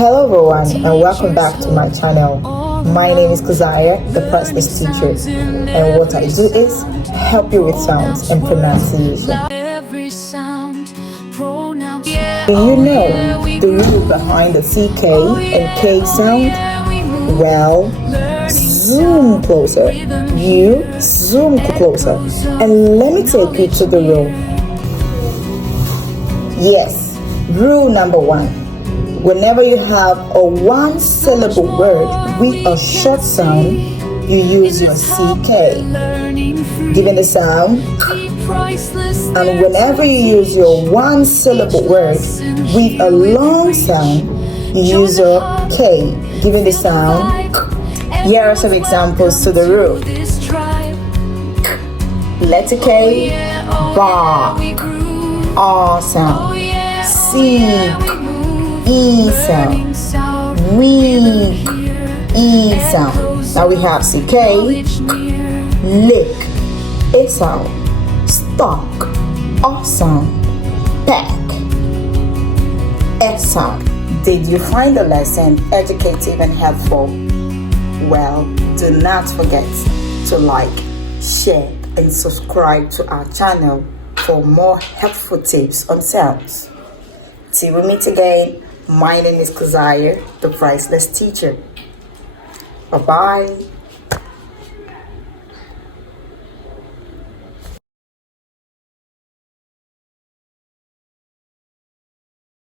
Hello everyone and welcome back to my channel. My name is Keziah, the priceless teacher, and what I do is help you with sounds and pronunciation. Do you know the rule behind the CK and K sound? Well, zoom closer. You zoom closer and let me take you to the rule. Yes, rule number 1. Whenever you have a one-syllable word with a short sound, you use your CK, giving the sound. And whenever you use your one-syllable word with a long sound, you use your K, giving the sound. Here are some examples to the rule. Letter K, ba, R sound. Seek, E sound. Weak, E sound. Now we have CK, lick, A sound. Stock, O sound. Pack, S sound. Did you find the lesson educative and helpful? Well, do not forget to like, share, and subscribe to our channel for more helpful tips on sounds. Till we meet again, my name is Keziah, the priceless teacher. Bye-bye.